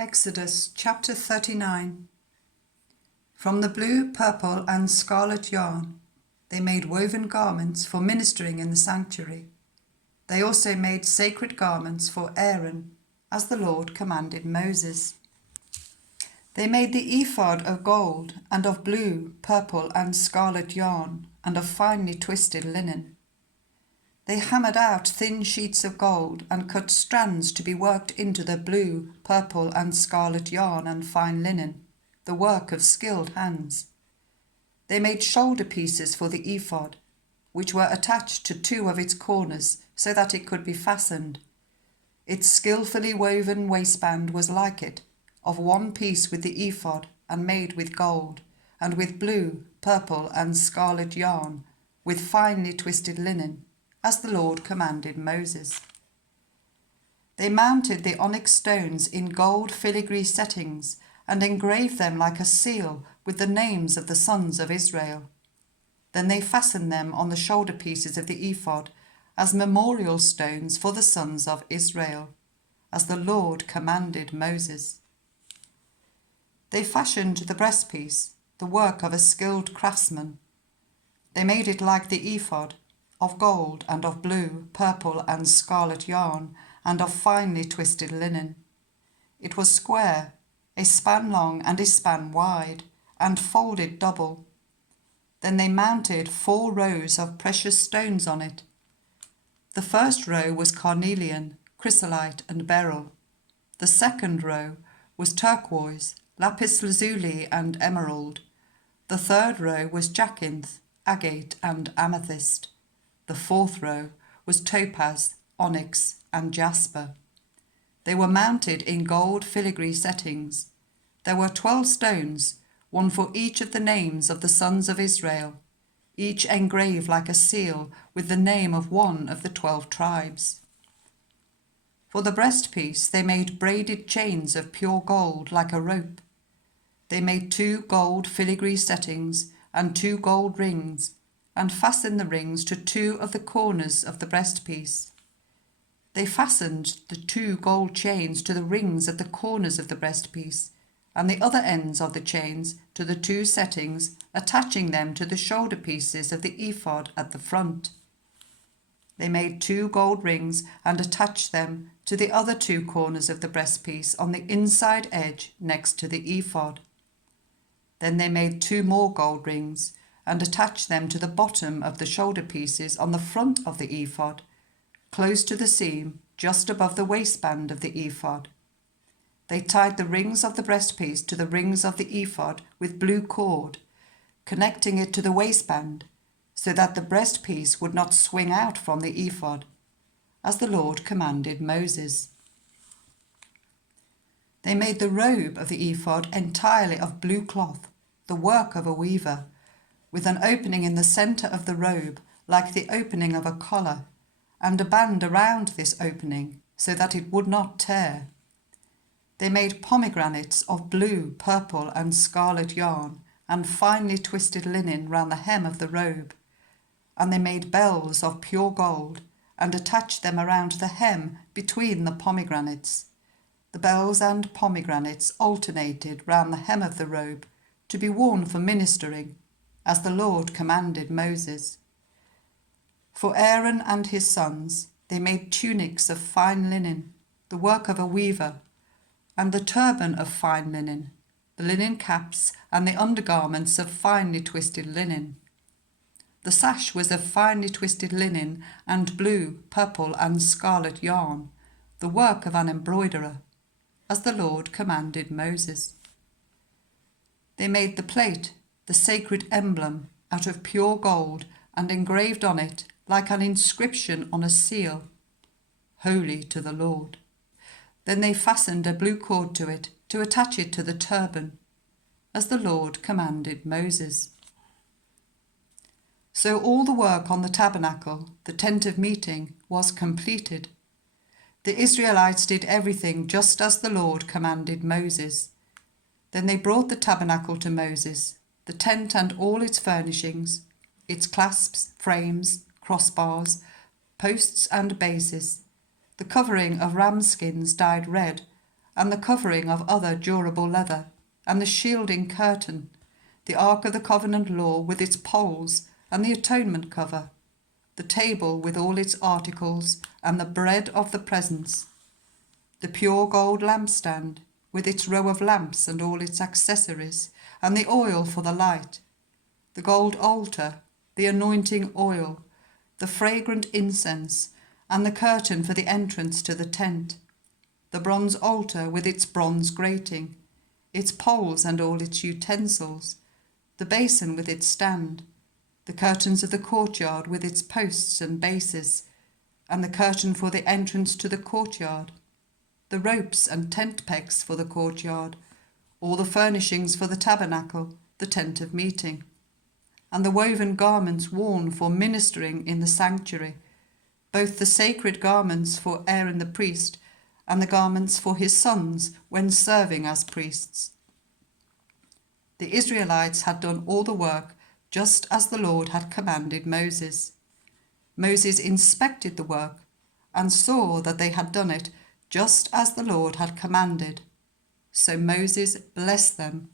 Exodus chapter 39. From the blue, purple, and scarlet yarn, they made woven garments for ministering in the sanctuary. They also made sacred garments for Aaron, as the Lord commanded Moses. They made the ephod of gold, and of blue, purple, and scarlet yarn, and of finely twisted linen. They hammered out thin sheets of gold and cut strands to be worked into the blue, purple, and scarlet yarn and fine linen, the work of skilled hands. They made shoulder pieces for the ephod, which were attached to two of its corners so that it could be fastened. Its skillfully woven waistband was like it, of one piece with the ephod and made with gold, and with blue, purple, and scarlet yarn, with finely twisted linen, as the Lord commanded Moses. They mounted the onyx stones in gold filigree settings and engraved them like a seal with the names of the sons of Israel. Then they fastened them on the shoulder pieces of the ephod as memorial stones for the sons of Israel, as the Lord commanded Moses. They fashioned the breastpiece, the work of a skilled craftsman. They made it like the ephod, of gold and of blue, purple, and scarlet yarn, and of finely twisted linen. It was square, a span long and a span wide, and folded double. Then they mounted 4 rows of precious stones on it. The first row was carnelian, chrysolite, and beryl. The second row was turquoise, lapis lazuli, and emerald. The third row was jacinth, agate, and amethyst. The fourth row was topaz, onyx, and jasper. They were mounted in gold filigree settings. There were 12 stones, one for each of the names of the sons of Israel, each engraved like a seal with the name of one of the 12 tribes. For the breastpiece they made braided chains of pure gold like a rope. They made 2 gold filigree settings and 2 gold rings, and fastened the rings to 2 of the corners of the breastpiece. They fastened the 2 gold chains to the rings at the corners of the breastpiece, and the other ends of the chains to the 2 settings, attaching them to the shoulder pieces of the ephod at the front. They made 2 gold rings and attached them to the other 2 corners of the breastpiece on the inside edge next to the ephod. Then they made 2 more gold rings and attached them to the bottom of the shoulder pieces on the front of the ephod, close to the seam just above the waistband of the ephod. They tied the rings of the breastpiece to the rings of the ephod with blue cord, connecting it to the waistband, so that the breastpiece would not swing out from the ephod, as the Lord commanded Moses. They made the robe of the ephod entirely of blue cloth, the work of a weaver, with an opening in the centre of the robe like the opening of a collar, and a band around this opening so that it would not tear. They made pomegranates of blue, purple, and scarlet yarn, and finely twisted linen round the hem of the robe. And they made bells of pure gold, and attached them around the hem between the pomegranates. The bells and pomegranates alternated round the hem of the robe, to be worn for ministering, as the Lord commanded Moses. For Aaron and his sons they made tunics of fine linen, the work of a weaver, and the turban of fine linen, the linen caps and the undergarments of finely twisted linen. The sash was of finely twisted linen and blue, purple, and scarlet yarn, the work of an embroiderer, as the Lord commanded Moses. They made the plate, the sacred emblem, out of pure gold, and engraved on it, like an inscription on a seal, "Holy to the Lord." Then they fastened a blue cord to it, to attach it to the turban, as the Lord commanded Moses. So all the work on the tabernacle, the tent of meeting, was completed. The Israelites did everything just as the Lord commanded Moses. Then they brought the tabernacle to Moses, the tent and all its furnishings, its clasps, frames, crossbars, posts and bases, the covering of ram skins dyed red, and the covering of other durable leather, and the shielding curtain, the Ark of the Covenant law with its poles, and the atonement cover, the table with all its articles, and the bread of the presence, the pure gold lampstand, with its row of lamps and all its accessories, and the oil for the light, the gold altar, the anointing oil, the fragrant incense, and the curtain for the entrance to the tent, the bronze altar with its bronze grating, its poles and all its utensils, the basin with its stand, the curtains of the courtyard with its posts and bases, and the curtain for the entrance to the courtyard, the ropes and tent pegs for the courtyard, all the furnishings for the tabernacle, the tent of meeting, and the woven garments worn for ministering in the sanctuary, both the sacred garments for Aaron the priest and the garments for his sons when serving as priests. The Israelites had done all the work just as the Lord had commanded Moses. Moses inspected the work and saw that they had done it just as the Lord had commanded. So Moses blessed them